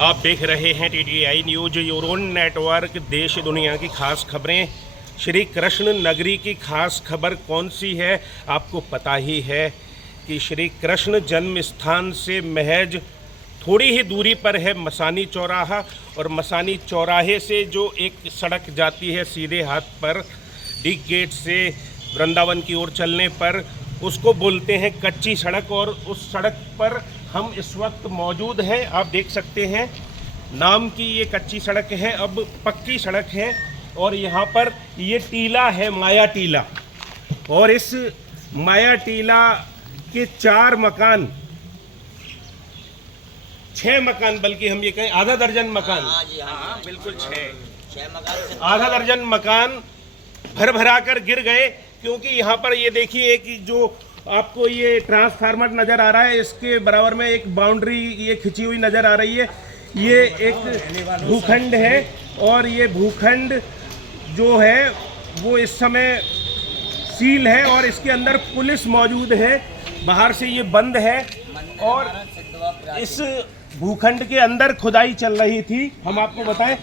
आप देख रहे हैं TTI न्यूज यूरोन नेटवर्क। देश दुनिया की खास खबरें। श्री कृष्ण नगरी की खास खबर कौन सी है, आपको पता ही है कि श्री कृष्ण जन्म स्थान से महज थोड़ी ही दूरी पर है मसानी चौराहा, और मसानी चौराहे से जो एक सड़क जाती है सीधे हाथ पर डिग गेट से वृंदावन की ओर चलने पर, उसको बोलते हैं कच्ची सड़क। और उस सड़क पर हम इस वक्त मौजूद हैं। आप देख सकते हैं नाम की ये कच्ची सड़क है, अब पक्की सड़क है। और यहाँ पर ये टीला है, माया टीला, और इस माया टीला के 4 मकान, 6 मकान, बल्कि हम ये कहें आधा दर्जन मकान, हाँ बिल्कुल 6 मकान, आधा दर्जन मकान भर भरा कर गिर गए। क्योंकि यहाँ पर ये देखिए कि जो आपको ये ट्रांसफार्मर नज़र आ रहा है, इसके बराबर में एक बाउंड्री ये खिंची हुई नज़र आ रही है। ये एक भूखंड है, और ये भूखंड जो है वो इस समय सील है, और इसके अंदर पुलिस मौजूद है। बाहर से ये बंद है, और इस भूखंड के अंदर खुदाई चल रही थी, हम आपको बताएं,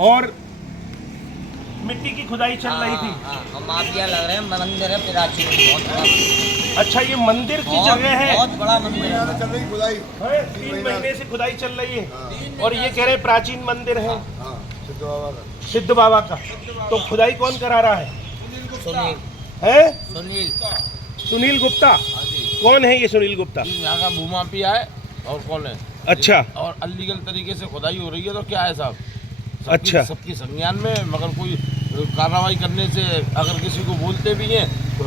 और मिट्टी की खुदाई चल रही थी। माफिया लग रहे हैं, मंदिर है प्राचीन, बहुत बड़ा। अच्छा, ये मंदिर की जगह है, बहुत बड़ा मंदिर है। चल रही खुदाई 3 महीने से खुदाई चल रही है, और ये कह रहे हैं प्राचीन मंदिर है सिद्ध बाबा का। तो खुदाई कौन करा रहा है? सुनील गुप्ता। कौन है ये सुनील गुप्ता? यहाँ का भूमाफिया है। और कौन है? अच्छा, और अलीगल तरीके से खुदाई हो रही है, तो क्या है साहब? अच्छा, सबकी संज्ञान में, मगर कोई कार्रवाई करने से अगर किसी को बोलते भी हैं तो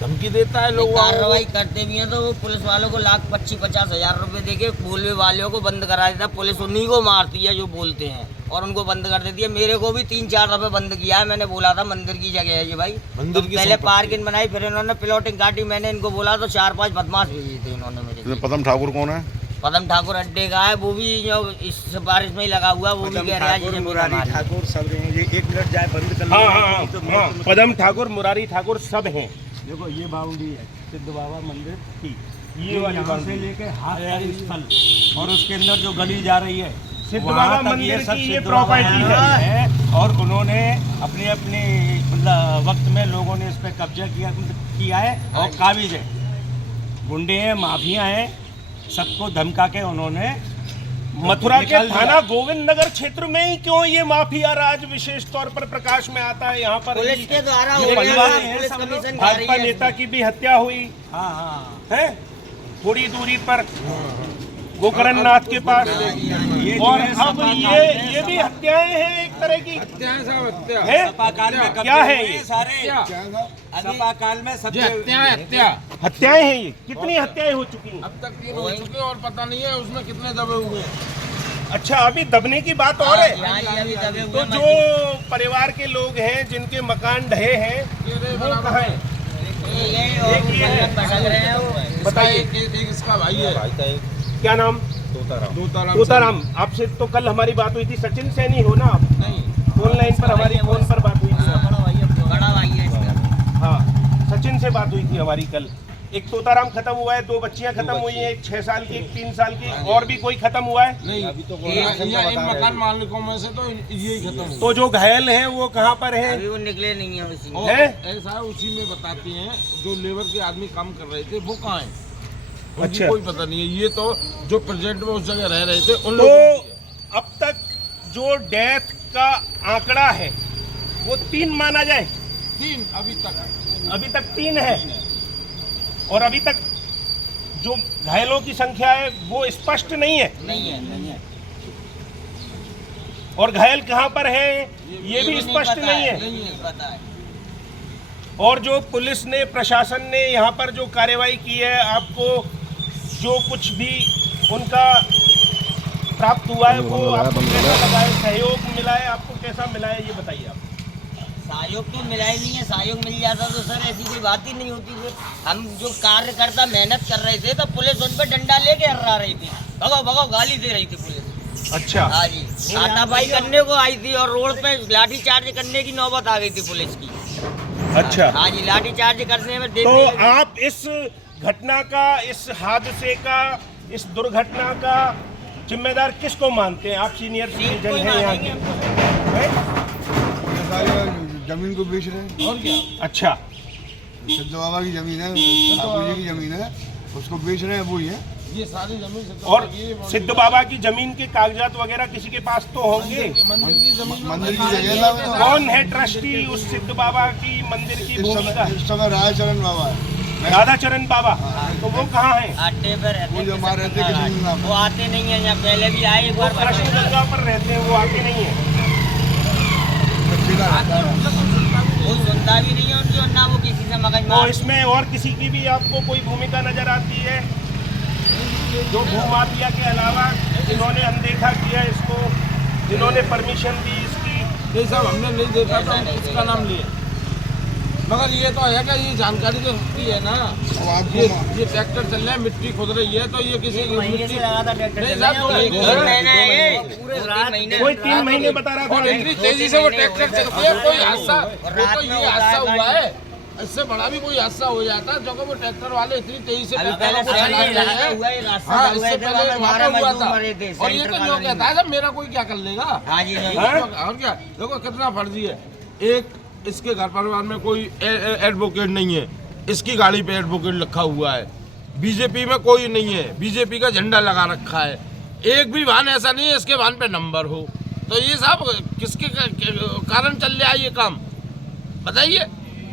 धमकी देता है लोग। कार्रवाई करते भी हैं तो वो पुलिस वालों को 50 हज़ार रुपए देके बोलने वालों को बंद करा देता है। पुलिस उन्हीं को मारती है जो बोलते हैं, और उनको बंद कर देती है। मेरे को भी 3-4 दफे बंद किया है। मैंने बोला था मंदिर की जगह है ये भाई, मंदिर की पहले पार्किंग बनाई, फिर इन्होंने प्लॉटिंग काटी। मैंने इनको बोला तो 4-5 बदमाश भेजे थे इन्होंने मेरे। पदम ठाकुर कौन है? पदम ठाकुर अड्डे का है, वो भी जो इस बारिश में ही लगा हुआ, वो भी कह रहा है मुरारी ठाकुर सब हैं। ये 1 मिनट जाए बंद कर। हाँ, पदम ठाकुर, मुरारी ठाकुर सब हैं। देखो ये बाउंड्री है सिद्ध बाबा मंदिर की, ये वाली यहाँ बाउंड्री से लेके हाथ स्थल, और उसके अंदर जो गली जा रही है सिद्ध वहाँ बाबा तक मंदिर सब की ये सिद्ध बाबा प्रॉपर्टी है। और उन्होंने अपने अपने मतलब वक्त में लोगों ने इस पर कब्जा किया है, और काबिज है, गुंडे हैं, माफिया हैं, सबको धमका के उन्होंने मथुरा के थाना गोविंद नगर क्षेत्र में ही क्यों ये माफिया राज विशेष तौर पर प्रकाश में आता है? यहाँ पर पुलिस के द्वारा ये परिवार है, पुलिस सब लोग। कमीशन भाजपा नेता की भी हत्या हुई है थोड़ी दूरी पर गोकर्ण नाथ के पास, और अब ये भी हत्याएं हैं एक तरह की। सपा काल में क्या है ये? सारे सपा काल में हत्याएं हैं ये। कितनी हत्याएं हो चुकी हैं? अब तक 3 हो चुके, और पता नहीं है उसमें कितने दबे हुए हैं। अच्छा, अभी दबने की बात और है। तो तो जो परिवार के लोग हैं जिनके मकान ढहे हैं, वो कहाँ हैं? बताइए। एक इसका भाई है, क्या नाम? तोताराम। आपसे तो कल हमारी बात हुई थी। सचिन सैनी हो ना आप? नहीं, ऑनलाइन पर हमारी फोन पर बात हुई थी। बड़ा भाई है इसका। हाँ, सचिन से बात हुई थी हमारी कल। एक तोताराम खत्म हुआ है, 2 बच्चियां खत्म हुई हैं, एक 6 साल की, एक 3 साल की, और भी कोई खत्म हुआ है? नहीं, अभी तो इन मकान मालिकों में से तो यही खत्म हुआ। तो जो घायल हैं वो कहाँ पर हैं? अभी वो निकले नहीं है उसी में। और ऐसा उसी में बताते हैं, जो लेबर के आदमी काम कर रहे थे वो कहाँ है? अच्छा, कोई पता नहीं है। ये तो जो प्रेजेंट में उस जगह रह रहे थे उन तो लोगों अब तक जो डेथ का आंकड़ा है वो 3 माना जाए? 3 अभी तक 3 है, और अभी तक जो घायलों की संख्या है वो स्पष्ट नहीं है। नहीं है। और घायल कहाँ पर है ये भी स्पष्ट नहीं है। पता है। और जो पुलिस ने, प्रशासन ने यहाँ पर जो कार्रवाई की है, आपको जो कुछ भी उनका प्राप्त हुआ है वो आपको कैसा लगा है? सहयोग मिला है आपको? कैसा मिला है ये बताइए आप। सहयोग तो मिला ही नहीं है। सहयोग मिल जाता तो सर ऐसी कोई बात ही नहीं होती। फिर हम जो कार्यकर्ता मेहनत कर रहे थे तो पुलिस उन पर डंडा लेके हर्रा रही थी, भगाओ गाली दे रही थी पुलिस। अच्छा, हाँ जी, हाथापाई करने को आई थी, और रोड पे लाठी चार्ज करने की नौबत आ गई थी पुलिस की। अच्छा, हाँ जी, लाठी चार्ज करने में तो आप इस घटना का, इस हादसे का, इस दुर्घटना का जिम्मेदार किसको मानते हैं आप? सीनियर सिटीजन हैं यहाँ के, हैं? जमीन को बेच रहे हैं। और क्या? अच्छा, सिद्ध बाबा की जमीन है, ठाकुर जी की जमीन है, उसको बेच रहे हैं, वही है। ये सारी जमीन से तो और ये सिद्ध बाबा की जमीन के कागजात वगैरह किसी के पास तो होंगे। मंदिर की जमीन मंदिर की जगह था वो। कौन है ट्रस्टी उस सिद्ध बाबा की मंदिर की भूमि का? इस समय राधाचरण बाबा है। राधाचरण बाबा, तो वो कहाँ है? अड्डे पे रहते वो हैं, जो हमारे रहते हैं किसी नाम वो आते नहीं है यहाँ, पहले भी आए एक वो बार। कृष्ण गंगा पर रहते हैं, वो आते नहीं है। वो सुनता भी नहीं है उनकी, और ना वो किसी से मगज तो मार। इसमें और किसी की भी आपको कोई भूमिका नजर आती है जो भूमाफिया के अलावा जिन्होंने अनदेखा किया इसको, जिन्होंने परमिशन दी इसकी? ये सब हमने नहीं देखा तो हम इसका नाम लिए, मगर ये तो है क्या, ये जानकारी तो होती है ना। ये ट्रैक्टर चल रहे हैं, मिट्टी खोद रही है, तो ये किसी की मिट्टी नहीं साहब, एक महीना है, पूरे रात महीने। कोई 3 महीने बता रहा और था। इतनी तेजी से वो ट्रैक्टर चलती है, कोई हादसा वो तो ये हादसा हुआ है, इससे बड़ा भी कोई हादसा हो जाता है, जो कि वो ट्रैक्टर वाले इतनी तेजी से अभी ट्रैक्टर को पहले चला रहे हैं। हुआ ही रास्ता हाँ, हुआ इससे थे, पहले वहाँ वहाँ पे हुआ मजदूर था। मरे थे, और ये सेंटर तो जो कॉलोनी कहता है साहब मेरा कोई क्या कर लेगा। हाँ जी, नहीं। और क्या, देखो कितना फर्जी है। एक इसके घर परिवार में कोई एडवोकेट नहीं है, इसकी गाड़ी पे एडवोकेट लिखा हुआ है। बीजेपी में कोई नहीं है, बीजेपी का झंडा लगा रखा है। एक भी वाहन ऐसा नहीं है इसके वाहन पे नंबर हो। तो ये साहब किसके कारण चल रहा है ये काम, बताइए।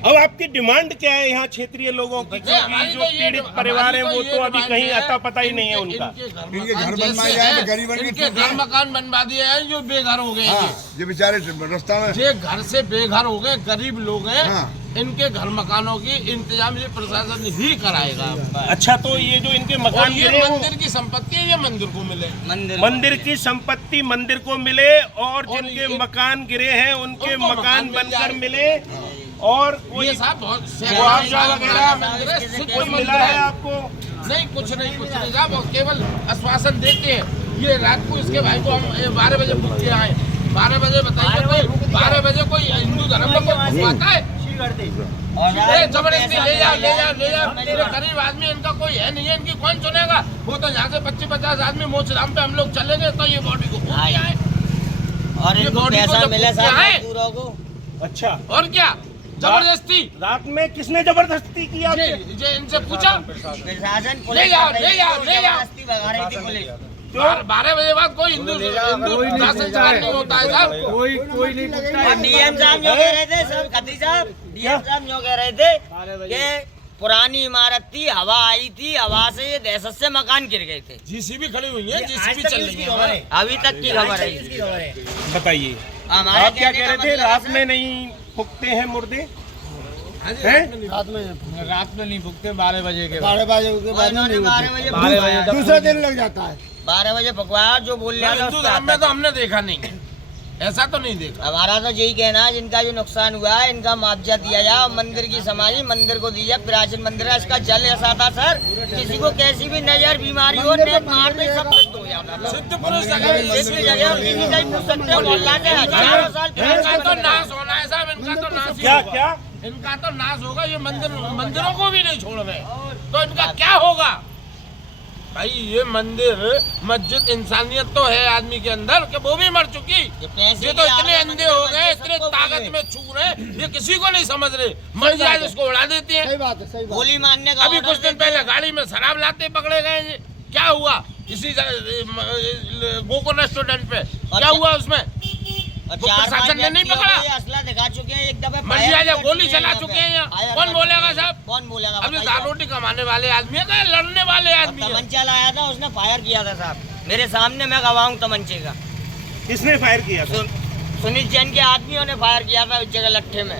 अब आपकी डिमांड क्या है यहाँ क्षेत्रीय लोगों की? क्योंकि हमारी जो तो ये- पीड़ित परिवार है हमारी वो ये तो अभी डिमांड कहीं है, अता पता ही नहीं है उनका। इनके घर बनवाए जाए तो गरीबन की इनके ठीक घर है। मकान बनवा दिए हैं जो बेघर हो गए हाँ, हैं। ये बेचारे रास्ता में ये घर से बेघर हो गए, गरीब लोग हैं। हाँ। इनके घर मकानों की इंतजाम ये प्रशासन ही कराएगा। अच्छा, तो ये जो इनके और मकान ये गिरे वो मंदिर की संपत्ति है, ये मंदिर को मिले। मंदिर की संपत्ति मंदिर को मिले, और जिनके ये- मकान गिरे हैं उनके उनको मकान मकान मिल बनकर जाए। मिले। और कोई ये साहब बहुत मुआवजा वगैरह कुछ मिला है आपको? नहीं, कुछ नहीं साहब, और केवल आश्वासन देते हैं। ये रात को इसके भाई को हम 12 बजे बुक किया है। 12 बजे बताइए, कोई 12 बजे कोई हिंदू धर्म में कोई आता है? जबरदस्ती ले जाओ ले जाओ ले जाओ। ये गरीब आदमी, इनका कोई है नहीं है, इनकी कौन सुनेगा। वो तो यहाँ से 25-50 आदमी मोचराम पे हम लोग चलेंगे तो ये बॉडी को फूक के आए। और ये इनको बॉडी को पैसा जब मिले फूक के साहब आए, मजदूरों को। अच्छा, और क्या जबरदस्ती। रात में किसने जबरदस्ती की आपसे? ये इनसे पूछा, प्रशासन ले जाओ, ले जाओ, ले जाओ। जबरदस्ती भगा रही थी पुलिस। 12 बजे बाद कोई हिंदू दाह संस्कार नहीं होता है साहब। कोई नहीं पूछता और डीएम साहब जो कह रहे थे, सब खत्री साहब डीएम साहब जो कह रहे थे कि पुरानी इमारत थी, हवा आई थी, हवा से ये दहशत से मकान गिर गए थे। जीसीबी खड़ी हुई है, जीसीबी चल रही है। अभी तक की खबर है। बताइए, हमारे आप क्या कहने कह का रहे थे? मतलब रात है में नहीं फूकते हैं मुर्दे? हैं? रात में नहीं भुगते 12 बजे के 12 बजे के बाद उन्होंने नहीं 12 होती। बजे दूसरा दिन लग जाता है। 12 बजे भगवान जो बोल रहा था हिंदू उसका धर्म में तो हमने देखा नहीं है, ऐसा तो नहीं देखा। हमारा तो यही कहना है, जिनका जो नुकसान हुआ है इनका मुआवजा दिया जाए। मंदिर की समाधि मंदिर को दी जाए, प्राचीन मंदिर है, इसका जल ऐसा था सर, किसी को कैसी भी नजर बीमारी हो नेट मार में सब मृत्यु हो जाता था। सिद्ध पुरुष जगह जिस भी जगह किसी का ही पूछ सकते हो, मोहल्ला से हजारों साल इनका तो नाश होना है साहब, इनका तो नाश ही क्या होगा। क्या? इनका तो नाश होगा। ये मंदिरों को भी नहीं छोड़ रहे, तो इनका क्या होगा भाई? ये मंदिर मस्जिद इंसानियत तो है आदमी के अंदर कि वो भी मर चुकी। ये तो इतने अंधे हो गए, इतने ताकत में चूर है, ये किसी को नहीं समझ रहे। मर जाए इसको उड़ा देते हैं। सही बात है, सही बात गोली मारने का अभी order कुछ दिन देते पहले हैं। गाड़ी में शराब लाते पकड़े गए ये। क्या हुआ इसी गोकुल रेस्टोरेंट पे? क्या हुआ उसमें? और वो 4-5 प्रशासन ने नहीं व्यक्तियों को पकड़ा? ये असला दिखा चुके हैं, एक दफे मर्जी फायर आ जाए, कर गोली चुके हैं चला यहाँ चुके पे। हैं यहाँ। फायर कौन कर बोलेगा चुके हैं। साहब? कौन बोलेगा अभी बताइए? दाल रोटी कमाने वाले आदमी है क्या लड़ने वाले आदमी है? तमंचा लाया था, उसने फायर किया था साहब मेरे सामने, मैं गवाह हूँ तमंचे का। किसने फायर किया था? सुनील जैन के आदमियों ने फायर किया था उस जगह लट्ठे में।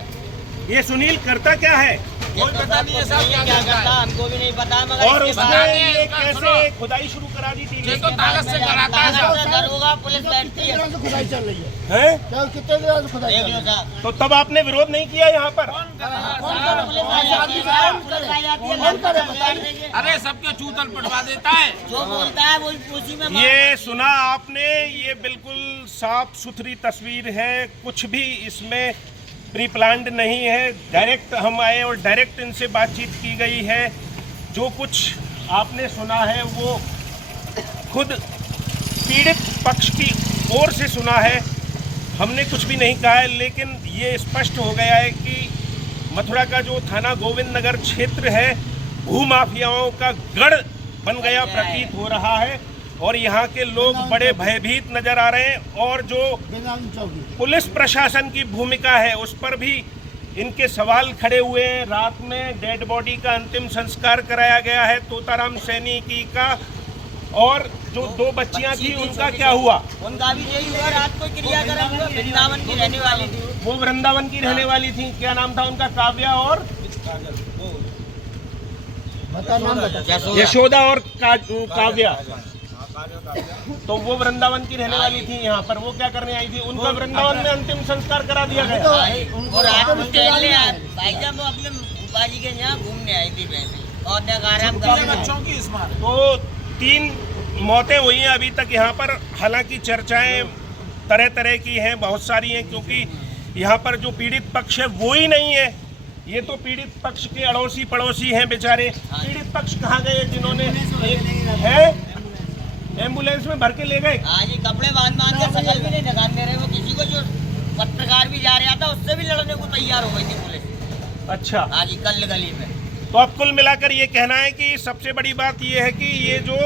ये सुनील करता क्या है? कोई पता नहीं है साहब क्या क्या करता करता है। हमको भी नहीं पता, मगर और इसके उसने बाद- ये इसका कैसे सुनो। खुदाई शुरू करा दी थी? ये तो ताकत से कराता है ताकत से साहब। दरोगा पुलिस बैठती है। खुदाई चल रही है। हैं? क्या कितने दिन से खुदाई देख चल लो रही है? साहब, तो तब आपने विरोध नहीं किया यहाँ पर? पुलिस आ जाती है साहब, पुलिस आ जाती है, कौन करे लड़का बताइए? देखिए। अरे सबके चूतल पटवा देता है। जो बोलता है वही उसी में मार- ये सुना आपने, ये बिल्कुल साफ सुथरी तस्वीर है, कुछ भी इसमें प्री प्लान्ड नहीं है। डायरेक्ट हम आए और डायरेक्ट इनसे बातचीत की गई है। जो कुछ आपने सुना है वो खुद पीड़ित पक्ष की ओर से सुना है, हमने कुछ भी नहीं कहा है, लेकिन ये स्पष्ट हो गया है कि मथुरा का जो थाना गोविंद नगर क्षेत्र है भूमाफियाओं का गढ़ बन गया प्रतीत हो रहा है और यहाँ के लोग बड़े भयभीत नजर आ रहे हैं। और जो पुलिस प्रशासन की भूमिका है उस पर भी इनके सवाल खड़े हुए हैं। रात में डेड बॉडी का अंतिम संस्कार कराया गया है तोताराम सैनी की का, और जो 2 बच्चियां थी उनका क्या हुआ? उनका भी यही हुआ, रात को क्रियाक्रम हुआ। वृंदावन की रहने वाली थी, वो वृंदावन की रहने वाली थी। क्या नाम था उनका? काव्या और यशोदा और काव्या। तो वो वृंदावन की रहने वाली थी यहाँ पर। वो क्या करने आई थी? उनका वृंदावन में अंतिम संस्कार करा दिया गया। वो रात को टहलने भाईजान वो अपने फूफा जी के यहाँ घूमने आई थी वैसे, और आराम करने। तो 3 मौतें हुई हैं अभी तक यहाँ पर। हालांकि चर्चाएं तरह तरह की हैं, बहुत सारी हैं, क्योंकि यहाँ पर जो पीड़ित पक्ष है वो ही नहीं है। ये तो पीड़ित पक्ष के अड़ोसी पड़ोसी हैं बेचारे। पीड़ित पक्ष कहाँ गए? जिन्होंने है एम्बुलेंस में भर के ले गए। हाँ जी, कपड़े बांध के शकल भी नहीं दिखाते रहे। वो किसी को जो पत्रकार भी जा रहा था उससे भी लड़ने को तैयार हो गई थी पुलिस। अच्छा। हाँ जी, कल गली में। तो अब कुल मिलाकर ये कहना है कि सबसे बड़ी बात ये है कि ये जो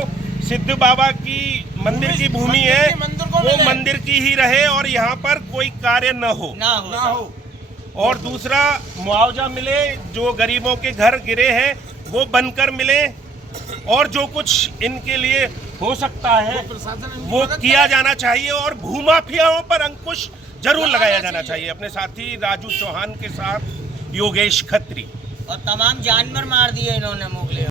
सिद्ध बाबा की मंदिर की भूमि है वो मंदिर की ही रहे और यहाँ पर कोई कार्य न हो। और दूसरा, मुआवजा मिले, जो गरीबों के घर गिरे हैं वो बनकर मिले, और जो कुछ इनके लिए हो सकता है वो किया जाना चाहिए, और भूमाफियाओं पर अंकुश जरूर लगाया जाना चाहिए। अपने साथी राजू चौहान के साथ योगेश खत्री। और तमाम जानवर मार दिए इन्होंने मुगले।